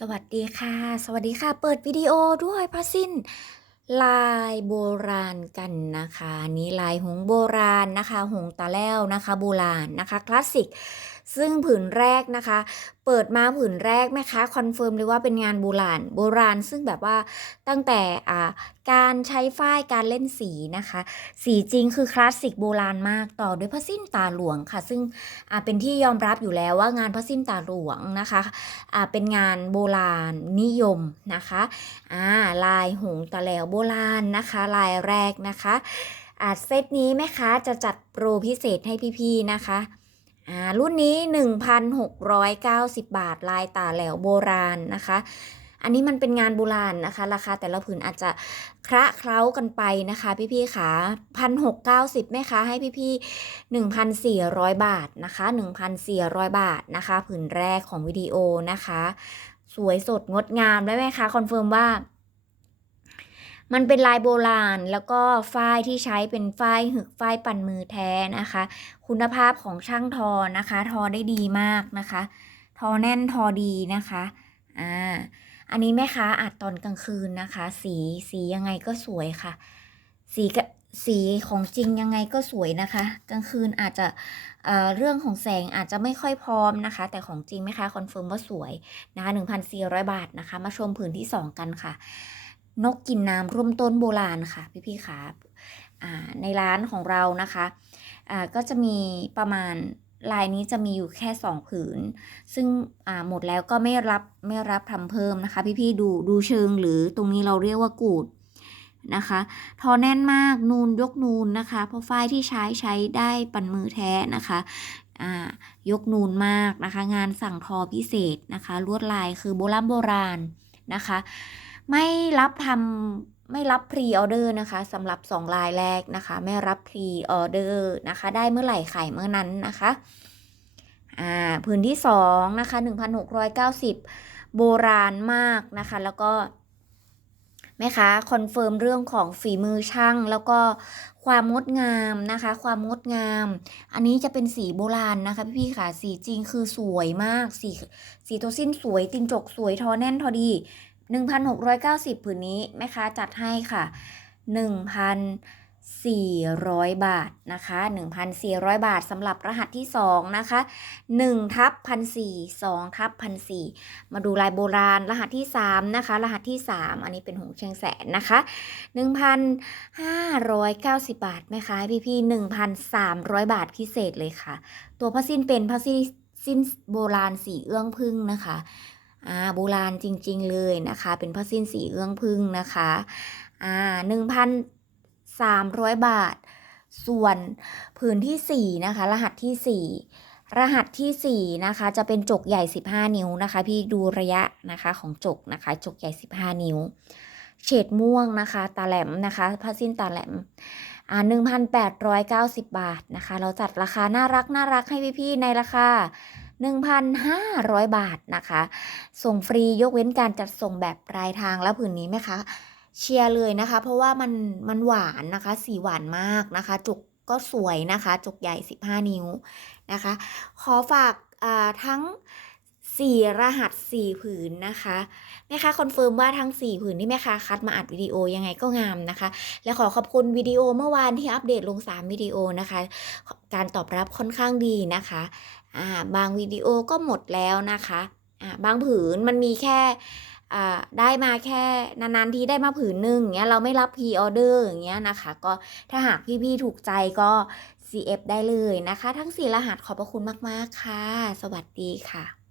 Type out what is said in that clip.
สวัสดีค่ะ สวัสดีค่ะ เปิดวิดีโอด้วยพระสิ้น ลายโบราณกันนะคะ นี้ลายหงโบราณนะคะ หงตาแล้วนะคะ โบราณนะคะ คลาสสิก ซึ่งผืนแรกนะคะ เปิดมาผืนแรกแม่ค้าคอนเฟิร์มเลยว่าเป็นงานโบราณโบราณ ซึ่งแบบว่าตั้งแต่การใช้ฝ้ายการเล่นสีนะคะ สีจริงคือคลาสสิกโบราณมากต่อด้วยผ้าสิ้นตาหลวงค่ะ ซึ่งเป็นที่ยอมรับอยู่แล้วว่างานผ้าสิ้นตาหลวงนะคะเป็นงานโบราณนิยมนะคะลายหงตาแหลวโบราณนะคะ ลายแรกนะคะอ่าเซตนี้แม่ค้าจะจัดโปรพิเศษให้พี่ๆนะคะ อ่ารุ่นนี้ 1,690 บาทลายตาแหลวโบราณนะคะ อันนี้มันเป็นงานโบราณนะคะ ราคาแต่ละผืนอาจจะคละเคล้ากันไปนะคะพี่ๆขา1,690แม่ค้าให้พี่ๆ1,400บาทนะคะ1,400บาทนะคะ ผืนแรกของวิดีโอนะคะ สวยสดงดงามได้ไหมคะคอนเฟิร์มว่า มันเป็นลายโบราณ แล้วก็ฝ้ายที่ใช้เป็นฝ้ายหึกฝ้ายปั่นมือแท้นะคะ คุณภาพของช่างทอนะคะ ทอได้ดีมากนะคะ ทอแน่นทอดีนะคะอ่าอันนี้แม่ค้าอัดตอนกลางคืนนะคะ สีสียังไงก็สวยค่ะ สีกสีของจริงยังไงก็สวยนะคะ กลางคืนอาจจะเเรื่องของแสงอาจจะไม่ค่อยพร้อมนะคะ แต่ของจริงแม่ค้าคอนเฟิร์มว่าสวยนะคะ1,400 บาทนะคะ มาชมผืนที่ 2 กันค่ะ นกกินน้ำร่วมต้นโบราณค่ะพี่ๆค่ะอ่าในร้านของเรานะคะก็จะมีประมาณลายนี้จะมีอยู่แค่ 2 ผืน ซึ่งหมดแล้วก็ไม่รับไม่รับทำเพิ่มนะคะ พี่ๆดูดูเชิงหรือตรงนี้เราเรียกว่ากูดนะคะทอแน่นมากนูนยกนูนนะคะ เพราะฝ้ายที่ใช้ใช้ได้ปันมือแท้นะคะยกนูนมากนะคะ งานสั่งทอพิเศษนะคะ ลวดลายคือโบราณโบราณนะคะ ไม่รับทำไม่รับพรีออเดอร์นะคะสำหรับ 2 ลายแรกนะคะ ไม่รับพรีออเดอร์นะคะ ได้เมื่อไหร่ขายเมื่อนั้นนะคะอ่าพื้นที่2นะคะ1,690 โบราณมากนะคะ แล้วก็แม่ค้าคอนเฟิร์มเรื่องของฝีมือช่าง แล้วก็ความงดงามนะคะ ความงดงาม อันนี้จะเป็นสีโบราณนะคะ พี่ๆค่ะสีจริงคือสวยมาก สีสีตัวสิ้นสวยตินจกสวยทอแน่นทอดี 1,690ผืนนี้แม่ค้าจัดให้ค่ะ 1,400 บาทนะคะ 1,400 บาทสำหรับรหัสที่ 2 นะคะ1ทับ1,400 2ทับ1,400มาดูลายโบราณรหัสที่ 3 นะคะ รหัสที่ 3 อันนี้เป็นหงส์เชียงแสนนะคะ 1,590 บาทแม่ค้าให้พี่1,300 บาทพิเศษเลยค่ะ ตัวผ้าสิ้นเป็นผ้าสิ้นสิ้นโบราณสีเอื้องพึ่งนะคะ อ่าโบราณจริงๆเลยนะคะ เป็นผ้าสิ้นสีเอื้องพึ่งนะคะอ่าหนึ่งพันสามร้อยบาท ส่วนผืนที่สี่นะคะ รหัสที่สี่รหัสที่สี่นะคะ จะเป็นจกใหญ่สิบห้านิ้วนะคะ พี่ดูระยะนะคะของจกนะคะ จกใหญ่สิบห้านิ้ว เฉดม่วงนะคะ ตาแหลมนะคะผ้าสิ้นตาแหลมอ่าหนึ่งพันแปดร้อยเก้าสิบบาทนะคะ เราจัดราคาน่ารักน่ารักให้พี่ๆในราคา 1,500 บาทนะคะ ส่งฟรียกเว้นการจัดส่งแบบปลายทางแล้วผืนนี้ไหมคะ เชียร์เลยนะคะ เพราะว่ามันมันหวานนะคะ สีหวานมากนะคะ จุกก็สวยนะคะ จุกใหญ่ 15 นิ้วนะคะ ขอฝากทั้ง4รหัส4ผืนนะคะแม่ค้าคอนเฟิร์มว่าทั้ง4ผืนที่แม่ค้าคัดมาอัดวิดีโอยังไงก็งามนะคะ และขอขอบคุณวิดีโอเมื่อวานที่อัปเดตลง 3 วิดีโอนะคะ การตอบรับค่อนข้างดีนะคะ อ่าบางวิดีโอก็หมดแล้วนะคะอ่าบางผืนมันมีแค่อ่าได้มาแค่นานๆทีได้มาผืนหนึ่งอย่างเงี้ยเราไม่รับพรีออเดอร์อย่างเงี้ยนะคะ ก็ถ้าหากพี่ๆถูกใจก็ CF ได้เลยนะคะ ทั้ง 4 รหัสขอบพระคุณมากๆค่ะ สวัสดีค่ะ